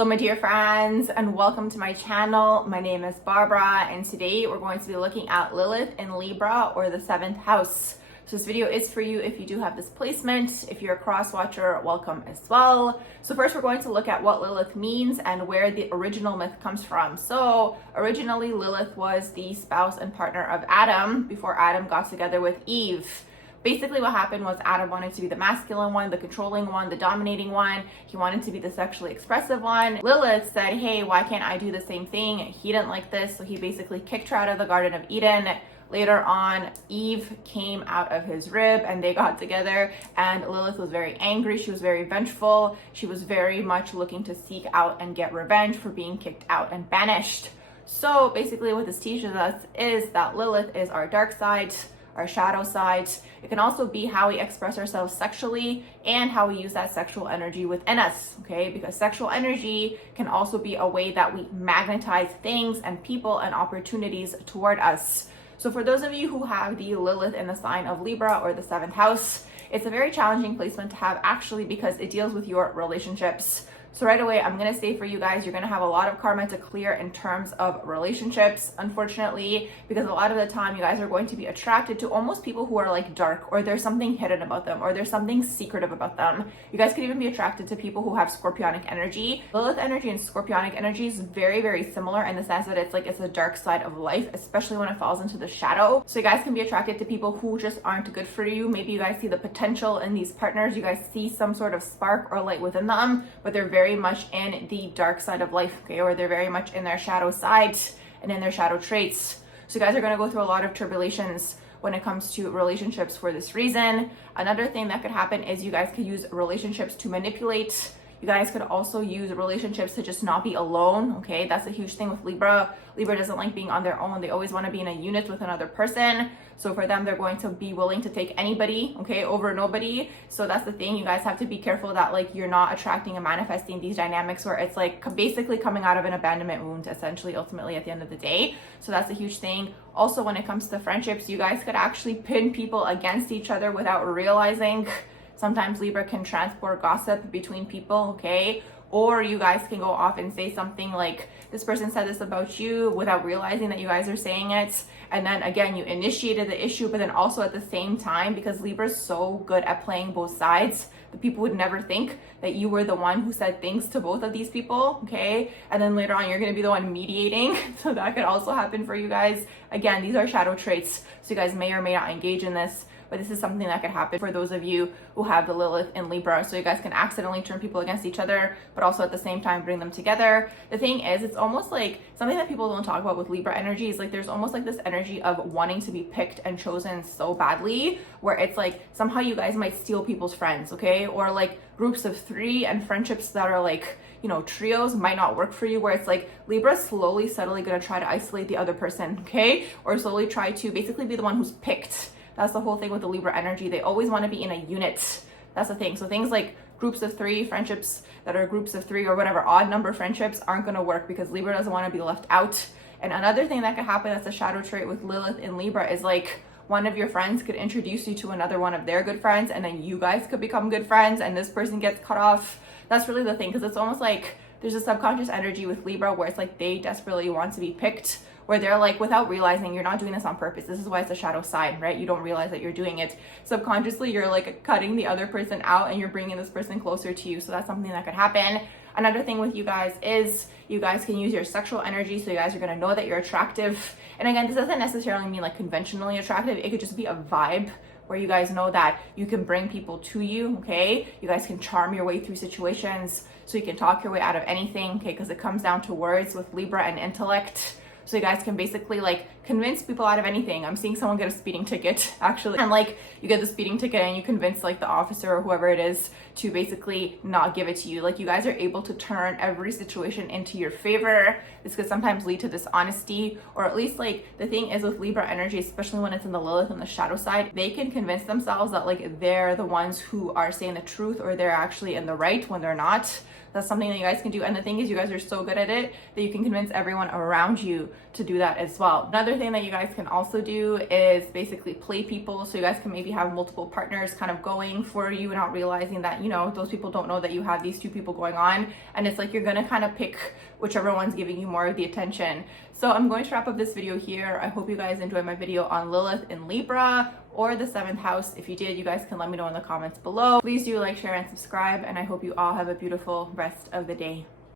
Hello my dear friends and welcome to my channel. My name is Barbara and today we're going to be looking at Lilith in Libra or the 7th house. So this video is for you if you do have this placement. If you're a cross watcher, welcome as well. So first we're going to look at what Lilith means and where the original myth comes from. So originally Lilith was the spouse and partner of Adam before Adam got together with Eve. Basically what happened was Adam wanted to be the masculine one, the controlling one, the dominating one. He wanted to be the sexually expressive one. Lilith said, hey, why can't I do the same thing? He didn't like this, so he basically kicked her out of the Garden of Eden. Later on, Eve came out of his rib and they got together, and Lilith was very angry. She was very vengeful. She was very much looking to seek out and get revenge for being kicked out and banished. So basically what this teaches us is that Lilith is our dark side, our shadow side. It can also be how we express ourselves sexually and how we use that sexual energy within us, okay? Because sexual energy can also be a way that we magnetize things and people and opportunities toward us. So for those of you who have the Lilith in the sign of Libra or the 7th house, it's a very challenging placement to have actually because it deals with your relationships. So right away, I'm going to say for you guys, you're going to have a lot of karma to clear in terms of relationships, unfortunately, because a lot of the time you guys are going to be attracted to almost people who are like dark, or there's something hidden about them, or there's something secretive about them. You guys could even be attracted to people who have scorpionic energy. Lilith energy and scorpionic energy is very, very similar in the sense that it's the dark side of life, especially when it falls into the shadow. So you guys can be attracted to people who just aren't good for you. Maybe you guys see the potential in these partners. You guys see some sort of spark or light within them, but they're very much in the dark side of life, okay? Or they're very much in their shadow side and in their shadow traits. So you guys are going to go through a lot of tribulations when it comes to relationships for this reason. Another thing that could happen is you guys could use relationships to manipulate. You guys could also use relationships to just not be alone, okay? That's a huge thing with Libra. Libra doesn't like being on their own. They always want to be in a unit with another person. So for them, they're going to be willing to take anybody, okay, over nobody. So that's the thing. You guys have to be careful that like you're not attracting and manifesting these dynamics where it's like basically coming out of an abandonment wound, essentially, ultimately at the end of the day. So that's a huge thing. Also, when it comes to friendships, you guys could actually pin people against each other without realizing. Sometimes Libra can transport gossip between people, okay? Or you guys can go off and say something like, this person said this about you without realizing that you guys are saying it. And then again, you initiated the issue, but then also at the same time, because Libra's so good at playing both sides, the people would never think that you were the one who said things to both of these people, okay? And then later on, you're gonna be the one mediating. So that could also happen for you guys. Again, these are shadow traits. So you guys may or may not engage in this, but this is something that could happen for those of you who have the Lilith in Libra. So you guys can accidentally turn people against each other, but also at the same time bring them together. The thing is, it's almost like something that people don't talk about with Libra energy is like there's almost like this energy of wanting to be picked and chosen so badly, where it's like somehow you guys might steal people's friends, okay? Or like groups of 3 and friendships that are like, you know, trios might not work for you, where it's like Libra slowly, subtly gonna try to isolate the other person, okay? Or slowly try to basically be the one who's picked. That's the whole thing with the Libra energy. They always want to be in a unit. That's the thing. So things like groups of 3, friendships that are groups of 3 or whatever odd number friendships aren't going to work because Libra doesn't want to be left out. And another thing that could happen that's a shadow trait with Lilith in Libra is like one of your friends could introduce you to another one of their good friends, and then you guys could become good friends and this person gets cut off. That's really the thing, because it's almost like there's a subconscious energy with Libra where it's like they desperately want to be picked, where they're like, without realizing, you're not doing this on purpose. This is why it's a shadow side, right? You don't realize that you're doing it. Subconsciously, you're like cutting the other person out and you're bringing this person closer to you. So that's something that could happen. Another thing with you guys is you guys can use your sexual energy. So you guys are going to know that you're attractive. And again, this doesn't necessarily mean like conventionally attractive. It could just be a vibe where you guys know that you can bring people to you, okay? You guys can charm your way through situations. So you can talk your way out of anything, okay? Because it comes down to words with Libra and intellect. So you guys can basically like convince people out of anything. I'm seeing someone get a speeding ticket actually, and like you get the speeding ticket and you convince like the officer or whoever it is to basically not give it to you. Like you guys are able to turn every situation into your favor. This could sometimes lead to dishonesty, or at least like the thing is with Libra energy, especially when it's in the Lilith and the shadow side, they can convince themselves that like they're the ones who are saying the truth or they're actually in the right when they're not. That's something that you guys can do. And the thing is, you guys are so good at it that you can convince everyone around you to do that as well. Another thing that you guys can also do is basically play people. So you guys can maybe have multiple partners kind of going for you, not realizing that, you know, those people don't know that you have these two people going on. And it's like you're gonna kind of pick whichever one's giving you more of the attention. So I'm going to wrap up this video here. I hope you guys enjoyed my video on Lilith in Libra or the 7th house. If you did, you guys can let me know in the comments below. Please do like, share, and subscribe. And I hope you all have a beautiful rest of the day.